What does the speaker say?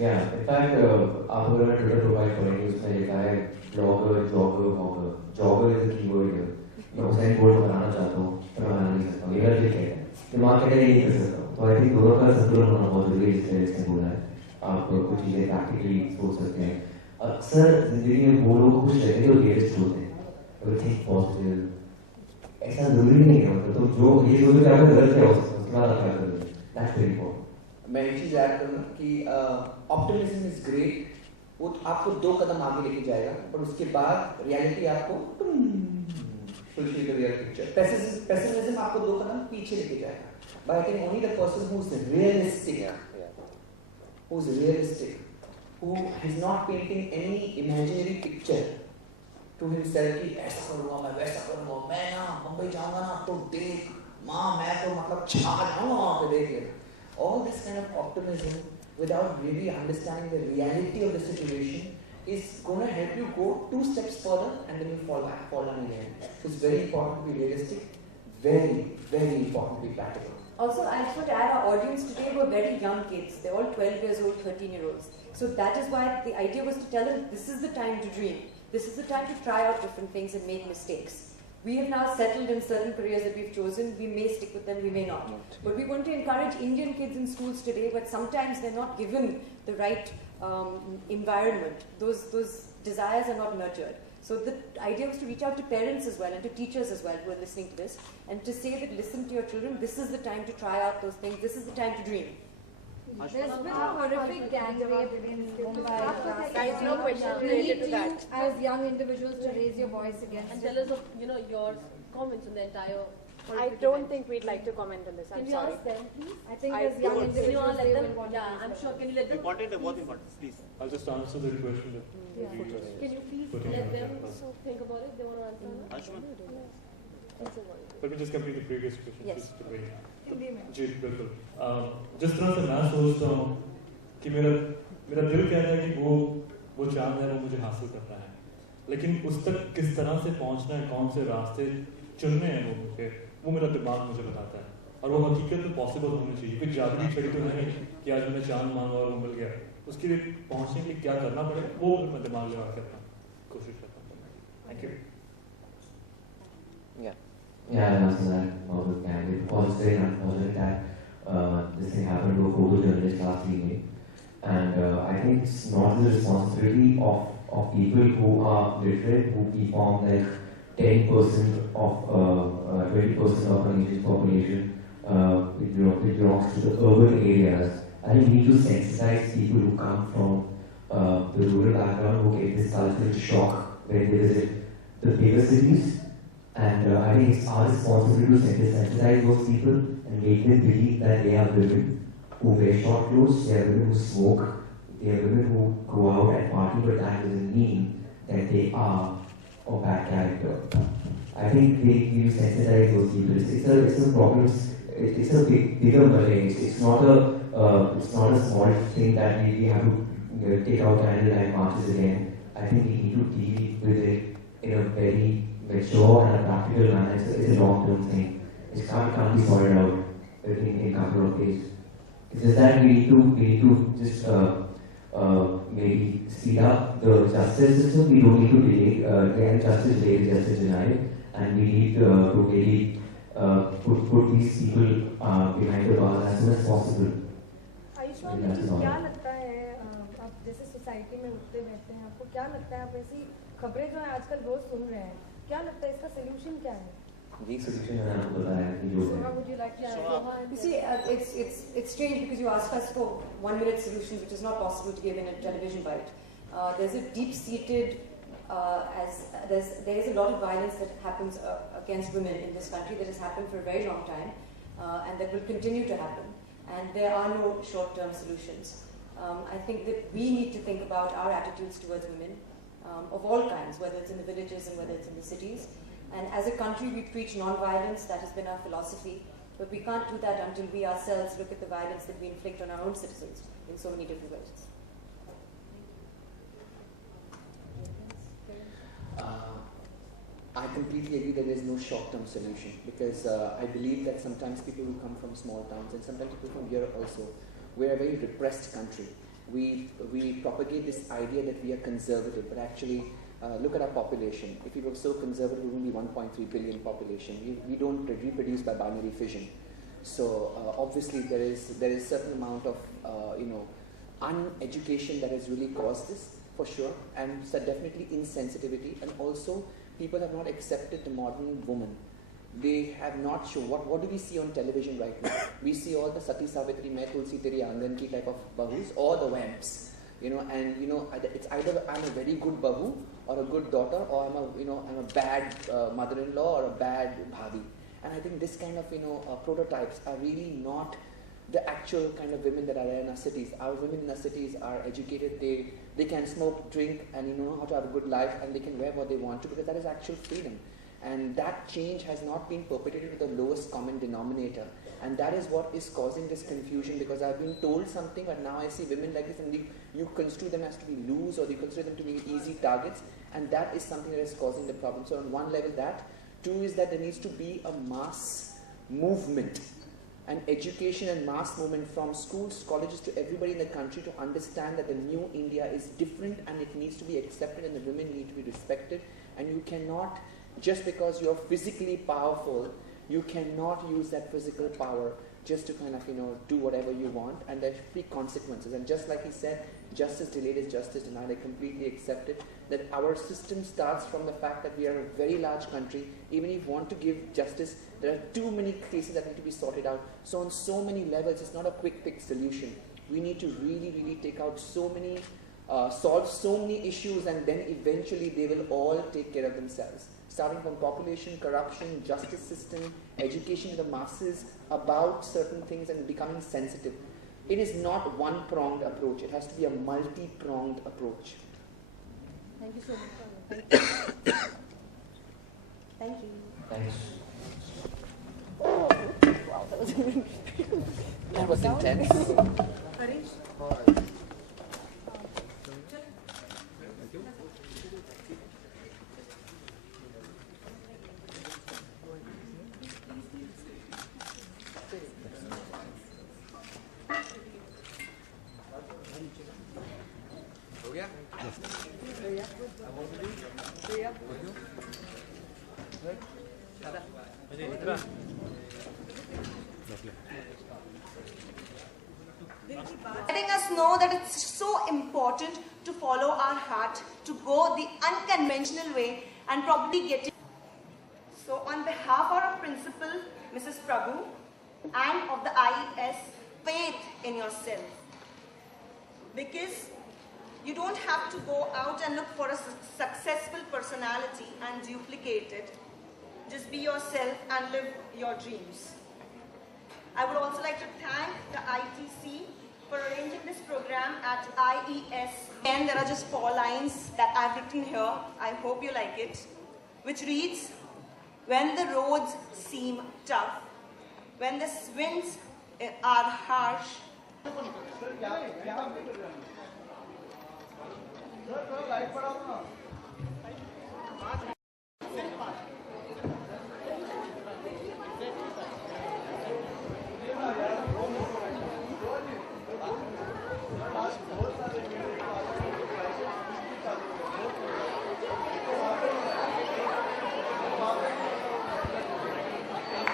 Yeah, in fact, आपको अगर मैं Twitter profile खोलेंगे उसमें लिखा है blogger, jogger, vlogger. Jogger is the keyword here. मैं उसे बोर्ड बनाना चाहता हूँ, पर मैं बना नहीं सकता हूँ. ये मेरा क्लिक है. दिमाग के लिए नहीं कर सकता हूँ. तो I think दोनों का संतुलन होना बहुत जरूरी है जिसने इसने बोला है. आप कुछ चीजें practically सोच सकते हैं. अक्सर जिंदगी में वो लोग खुश रहते हैं जो रियलिस्ट होते हैं. Think positive. ऐसा जरूरी नहीं है मतलब तो जो ये सोचो कि आपका गलत क्या हो सकता है उसके बाद आप क्या करोगे. That's very important. मैं एक चीज़ ऐड करूँगा कि ऑप्टिमिज्म इज ग्रेट, वो आपको 2 कदम आगे लेके जाएगा, पर उसके बाद रियलिटी आपको fulfill the real picture. Pessimism आपको 2 कदम पीछे लेके जाएगा. But I think only the person who's realistic, who is not painting any imaginary picture to himself कि ऐसा करूँगा मैं, वैसा करूँगा मैं, ना मुंबई जाऊँगा ना तो देख माँ मैं तो मतलब छा जाऊँगा वहाँ पे, देख लेना. All this kind of optimism without really understanding the reality of the situation is going to help you go 2 steps further and then you fall down again. So it's very important to be realistic, very, very important to be practical. Also, I just want to add, our audience today were very young kids. They're all 12 years old, 13-year-olds. So that is why the idea was to tell them, this is the time to dream. This is the time to try out different things and make mistakes. We have now settled in certain careers that we've chosen. We may stick with them, we may not. But we want to encourage Indian kids in schools today, but sometimes they're not given the right environment. Those desires are not nurtured. So the idea was to reach out to parents as well and to teachers as well who are listening to this, and to say that listen to your children, this is the time to try out those things, this is the time to dream. There's been a horrific gang rape in Mumbai. There is no question related to that. As young individuals to raise your voice against and tell us of your comments on the entire. I don't think we'd like to comment on this. I'm Can sorry. you ask them, please? I think as young individuals they will want to. Yeah, I'm sure. Can you let them? Important and what important, please. I'll just answer the question that Can you please let them think about it? They want to answer. Ayushmann. Let me just complete the previous question. Yes. Just to wait. जी बिल्कुल. जिस तरह से मैं सोचता हूँ कि मेरा दिल कहता है कि वो चांद है वो मुझे हासिल करना है, लेकिन उस तक किस तरह से पहुँचना है, कौन से रास्ते चुनने हैं वो मुझे, वो मेरा दिमाग मुझे बताता है, और वो हकीकत में पॉसिबल होनी चाहिए. कोई जादुई छड़ी तो है नहीं कि आज मैंने चांद मांगा और वो मिल गया. उसके लिए पहुँचने के लिए क्या करना पड़ेगा वो मैं दिमाग लगा के अपना कोशिश करता हूँ. Thank you. Yeah, I'll answer that also candidly. It was very unfortunate that this thing happened to a photojournalist last evening. And I think it's not the responsibility of people who are literate, who perform like 10% of 20% of a nation's population. It belongs to the urban areas. I think we need to sensitize people who come from the rural background, who get this cultural shock when they visit the bigger cities. And I think it's our responsibility to sensitize those people and make them believe that they are women who wear short clothes, they are women who smoke, they are women who go out and party, but that doesn't mean that they are of bad character. I think we need to sensitize those people. It's a problem. It's a bigger malaise. It's not a small thing that we have to take out candlelight marches again. I think we need to deal with it in a very mature and a practical manner. It's a long-term thing. It can't be sorted out in a couple of days. It's just that we need to just maybe speed up the justice system. We don't need to delay. Justice delayed, justice denied, and we need to really put these people behind the bars as soon as possible. Ayushman ji, क्या लगता है आप जैसे society में उठते बैठते हैं, आपको क्या लगता है, आप ऐसी खबरें जो है आजकल रोज सुन रहे हैं, क्या लगता है इसका सलूशन क्या है? ये solution मैंने आपको बताया कि जो Soha, would you like to add? You see, it's strange because you ask us for 1-minute solutions, which is not possible to give in a television bite. There's a deep-seated, there is a lot of violence that happens against women in this country that has happened for a very long time, and that will continue to happen. And there are no short-term solutions. I think that we need to think about our attitudes towards women of all kinds, whether it's in the villages and whether it's in the cities. And as a country, we preach non-violence. That has been our philosophy. But we can't do that until we ourselves look at the violence that we inflict on our own citizens in so many different ways. I completely agree that there is no short-term solution, because I believe that sometimes people who come from small towns and sometimes people from here also, we're a very repressed country, we propagate this idea that we are conservative, but actually look at our population. If we were so conservative, we would be 1.3 billion population. We don't reproduce by binary fission. So obviously there is certain amount of uneducation that has really caused this, for sure, and so definitely insensitivity, and also people have not accepted the modern woman. They have not shown, what do we see on television right now? We see all the Sati Savitri, Main Tulsi Teri Angan ki type of bahus, or the vamps, it's either I'm a very good bahu or a good daughter, or I'm a bad mother-in-law or a bad bhabi. And I think this kind of prototypes are really not the actual kind of women that are there in our cities. Our women in our cities are educated. They can smoke, drink, and know how to have a good life, and they can wear what they want to, because that is actual freedom. And that change has not been perpetrated with the lowest common denominator. And that is what is causing this confusion, because I've been told something, but now I see women like this, and you construe them as to be loose, or you consider them to be easy targets, and that is something that is causing the problem. So on one level that. Two is that there needs to be a mass movement, an education and mass movement from schools, colleges, to everybody in the country to understand that the new India is different, and it needs to be accepted, and the women need to be respected. And you cannot, just because you're physically powerful, you cannot use that physical power just to kind of, do whatever you want, and there should be consequences. And just like he said, justice delayed is justice denied. I completely accept it, that our system starts from the fact that we are a very large country. Even if you want to give justice, there are too many cases that need to be sorted out. So on so many levels, it's not a quick fix solution. We need to really, really take out so many, solve so many issues, and then eventually they will all take care of themselves. Starting from population, corruption, justice system, education to the masses about certain things, and becoming sensitive. It is not one-pronged approach. It has to be a multi-pronged approach. Thank you so much. Thank you. Thank you. Thanks. Wow, that was That was intense. Harish? Letting us know that it's so important to follow our heart, to go the unconventional way, and probably get it. So on behalf of our principal, Mrs. Prabhu, and of the IES, faith in yourself. Because you don't have to go out and look for a successful personality and duplicate it. Just be yourself and live your dreams. I would also like to thank the ITC for arranging this program at IES. And there are just 4 lines that I've written here. I hope you like it. Which reads, when the roads seem tough, when the winds are harsh,